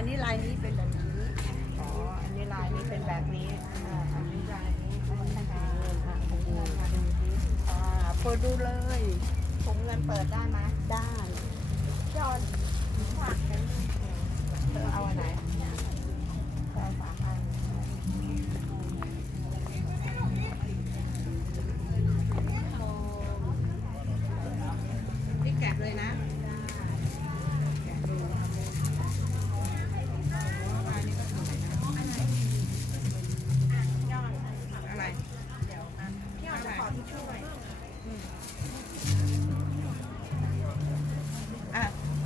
อันนี้ลายนี้เป็นแบบนี้ อ๋อ อันนี้ลายนี้เป็นแบบนี้อ่าอันนี้ลายนี้นะคะอะถุงเงินมาดูสิอ่าเปิดดูเลยถุงเงินเปิดได้ไหมได้จอนฝากกันเธอเอาอันไหนเอาสามอัน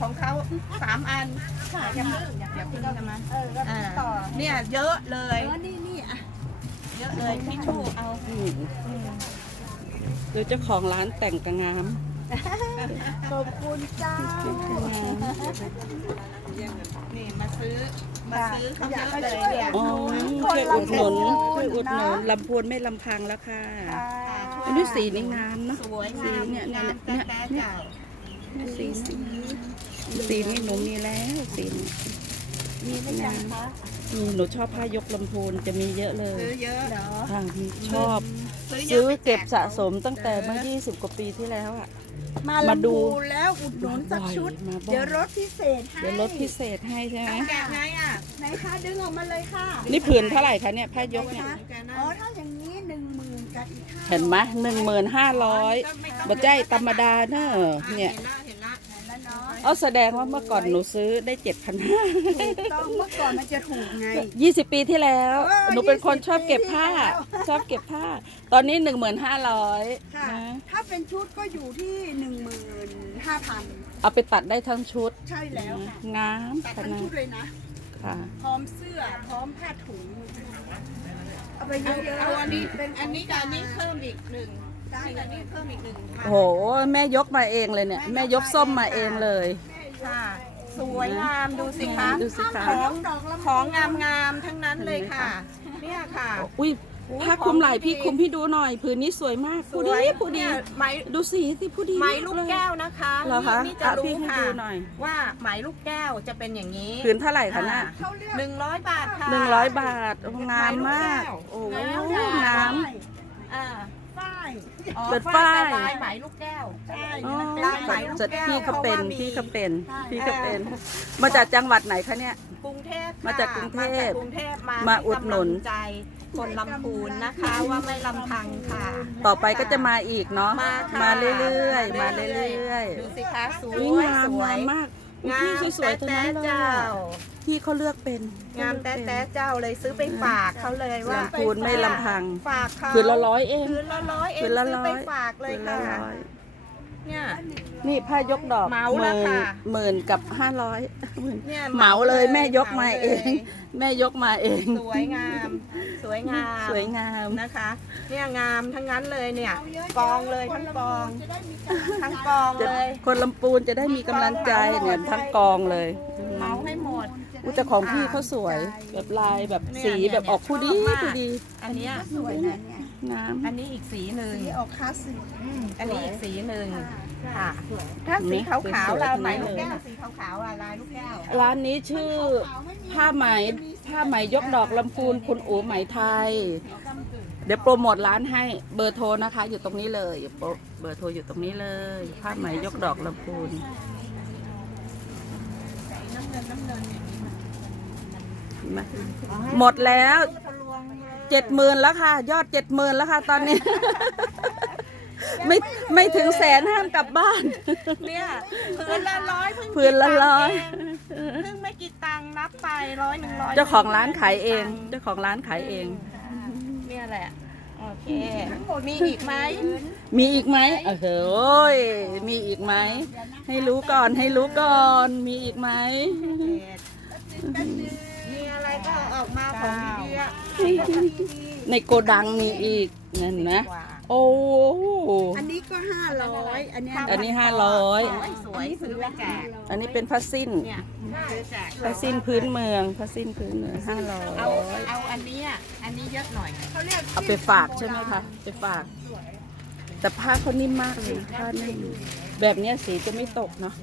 ของเขาสามอันค่ะอย่าเพิ่งอย่าเพิ่งนะมันเออแล้วอ่าต่อเนี่ยเยอะเลเอยอนี่นี่อะเยอะเลยทิชชู่เอาดูเจ้าของร้านแต่งกระงามขอบคุณเจ้า นี่มาซื้อมาซื้อเขาเยอะเลยอยากเนี่ยอ๋อช่วยอุดหนุนช่วยอุดหนุนลำพูนไม่ลำพังแล้วค่ะ อันนี้สีนี่งามเนาะสวยสีงามเนี่ยเนี่ยงามเนี่ย แต่เนี่ยเจ้า สีสีสีนี่หนูมีแล้วสีนี่มีไหมจ๊ะคะมีหนูชอบผ้ายกลำพูนจะมีเยอะเลยซื้อเยอะเนาะค่ะชอบซื้อเยซื้อะอไปแจเก็บสะสมตั้งแต่เมื่อ 20 กว่าปีที่แล้วอะ มามาลำดูพูนแล้วอุดหนุนสักชุดมาบ่อยเดี๋ยวรถพิเศษให้ เดี๋ยวลดพิเศษให้ใช่ไหมแกะไงอะไหนคะดึงออกมาเลยค่ะ นี่ผืนเท่าไหร่คะเนี่ยผ้ายกเนี่ยแกะนะอ๋อถ้าอย่างนี้หนึ่งหมื่นกับอีกห้าเห็นไหมหนึ่งหมื่นห้าร้อยไม่ต้องบัจใจธรรมดาเนอะอะเนี่ย เห็นละเห็นละแล้วเนาะเอาแสดงว่าเมื่อก่อนหนูซื้อได้เจ็ดพันห้าถูกต้องเมื่อก่อนมันจะถูกไง ยี่สิบปีที่แล้ว เออหนูเป็นคน20ชอบเก็บผ้าปีที่แล้ว ชอบเก็บผ้า ตอนนี้หนึ่งหมื่นห้าร้อยค่ะนะถ้าเป็นชุดก็อยู่ที่หนึ่งหมื่นห้าพันเอาไปตัดได้ทั้งชุดใช่แล้วค่ะงามตัดขทั้งนาชุดดเลยนะ ค่ะ พร้อมเสื้อพร้อมผ้าถุงเอาไปเยเอาอะๆเอาอันนี้เป็นอันนี้กับอันนี้เพิ่มอีกหนึ่ง ได้อันนี้เพิ่มอีกหนึ่งมาโหแม่ยกมาเองเลยเนี่ย แม่ยกส้มมาเองเลย ค่ะ สวยงามดูสิคะดูสิคะ ของดอกลำของงามงามๆทั้งนั้นเลยค่ะ เนี่ยค่ะ อุ้ยผ้าคลุมไหล่พี่คลุมพี่ดูหน่อยผืนนี้สวยมากสผู้วดียผู้ดี เนี่ยไหม ดูสีสิผู้ดีไหมมากลูกเย แก้วนะคะเหรอคะนี่จะอะรู้พี่ให้ค่ะดูหน่อย ว่าไหมลูกแก้วจะเป็นอย่างนี้ผืนเท่าไหร่คะน่ะเขาเรียกหนึ่งร้อยบาทค่ะ หนึ่งร้อยบาทโอ้งามมาก โอ้งามงาม อ่าฝ้าย อ๋อเป็นฝ้าย แต่ลายไหมลูกแก้ว ใช่อ๋อลายไหมลูกจัดแก้วพี่เขาเป็นเพราะว่ามี พี่เขาเป็นใช่ พี่เขาเป็น มาจากจังหวัดไหนคะเนี่ย กรุงเทพค่ะมาจากกรุงเทพมาจากกรุงเทพมามาให้อุดหนุนกำลังใจคนลำพูนนะคะว่าไม่ลำพังค่ะต่อไปก็จะมาอีกเนาะมาค่ะมาเรื่อยๆมาเรื่อยดูสิคะสๆวอุ๊ยยงามสวงายมมากอุ๊ยงามพี่สวยๆทั้งนั้นเลยแต๊ะอะเจ้า พี่เขาเลือกเป็นงามแต๊ะแต๊ะเจ้าเลยซื้อไปฝากเขาเลยว่าลำพูนไม่ลำพังฝากเขาผืนละร้อยเองคืนละร้อยเองผืนละซื้อร้ไปอยฝากเลยผืนละค่ะร้อยเนี่ยนี่ผ้ายกดอกเหมาหแล้วมื่นค่ะหมื่นกับห้าร้อยเนี่ยเหมาเลยแม่ยกหมาลเอง แม่ยกมาเอง สวยงาม สวยงาม สวยงามนะคะ เนี่ยงามทั้งนั้นเลยเนี่ย กองเลยทั้งกองจะได้มีการทั้งกองจะเลย คนลำปูนจะได้มีกำลังใจเนี่ยทั้งกองเลย เหมาให้หมด อุยแต่ของพี่เขาสวยแบบลายแบบเนี่ยสีเนี่ยแบบออกผู้ดีชอบมากผู้ดีอันเนี้ยสวยนะเนี่ยน้อันนี้อีกสีหนึ่งสีออกคลาสสิกอันนี้อีกสีหนึ่งค่ะถ้าสีขาวๆลายไหมลูกแก้วสีขาวๆอะลายลูกแก้วำร้านนี้ชื่อผ้าไหมผ้าไหมยกดอกลำพูนคุณอู๋ไหมไทย เดี๋ยวโปรโมทร้านให้เบอร์โทรนะคะ อยู่ตรงนี้เลยโปรเบอร์โทรอยู่ตรงนี้เลยผ้าไหมยกดอกลำพูน เห็นไหมหมดแล้วเจ็ดหมื่นแล้วค่ะ ยอดเจ็ดหมื่นแล้วค่ะ ตอนนี้ ไม่ไม่ถึงแสนห้ามกลับบ้าน เนี่ยพื้นละร้อยเพิ่งพื้นละร้อยเพิ่งไม่กี่ตังค์นับไปร้อยหนึ่งร้อยเจ้าของร้านขายเอง เจ้าของร้านขายเอง เนี่ยแหละ โอเคมีอีกไหมมีอีกไหมเออโอ้ยมีอีกไหม ให้รู้ก่อนให้รู้ก่อน มีอีกไหม มีอะไรก็ออกมาของดีๆอะ ในโกดังมีอีกนั่นนะกว่าโอ้โหอันนี้ก็ห้าร้อยอันเนี้ยอันนี้ห้าร้อยสวยๆซื้อไปแจกอันนี้เป็นผ้าสิ้นเนี่ยซื้อแจกผ้าสิ้นพื้นเมืองผ้าสิ้นพื้นเมืองห้าร้อยเอาเอาอันนี้อะอันนี้เยอะหน่อยเขาเรียกเอาไปฝากใช่ไหมคะไปฝาก แต่ผ้าเขานิ่มมากเลยนะผ้านิ่มแบบเนี้ยสีจะไม่ตกเนาะ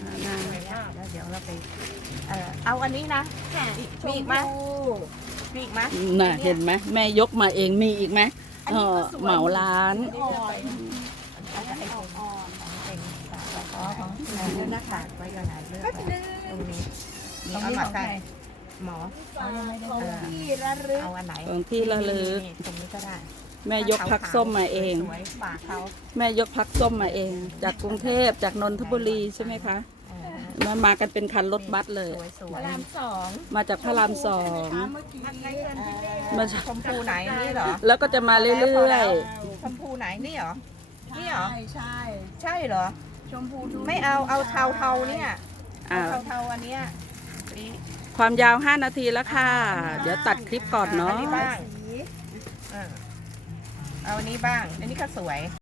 อ่าน่าเดี๋ยวเราไปเออเอาอันนี้นะค่ะมีอีกไหม มีอีกไหมน่ะเห็นไหมแม่ยกมาเองมีอีกไหมเออเหมาร้านอ่อนเอาจะให้ผมอ่อนเป็นสาวอ๋อของเนื้อหน้าผากไว้ก่อนนะเลือกก็ก่อนนึงตรงนี้นี่เอามาใส่หมอของที่ระลึกเอาอันไหนของที่ระลึกนี่ตรงนี้ก็ได้แม่ยกพักส้มมาเองสวยๆฝากเขาแม่ยกพักส้มมาเอง จากกรุงเทพจากนนทบุรีใช่ไหมคะเออ มามากันเป็นคันรถบัสเลย สวยสวพยระรามสองมาจากพระรามสองเมื่อกี้มาชมพูไหนนี่เหรอแล้วก็จะมาเรื่อยชมพูไหนนี่เหรอ นี่เหรอ ใช่ ใช่ใช่เหรอ ชมพูดูไม่เอาเอาเทาเทาๆเนี่ยๆอ่าเทาเทาๆอันเนี้ยสีความยาว 5 นาทีแล้วค่ะ เดี๋ยวตัดคลิปก่อนเนาะ อันนี้บ้างสีเออเอาอันนี้บ้าง อันนี้ก็สวย